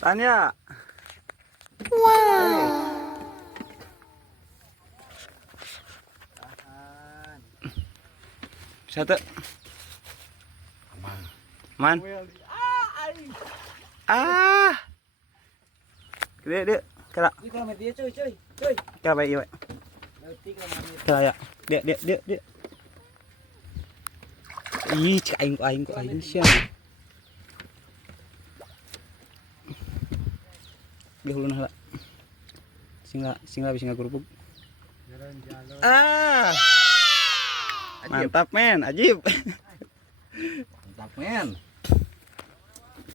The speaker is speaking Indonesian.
Tanya. Satu. Man. Ah. Dia. Kena. Dia cuy. Kena baik iya. Kena ya. Dia. Ih, cek aing siang. Dia huluna lah. Singla bisa ngagurupug. Ah. Mantap men, ajib. Mantap men.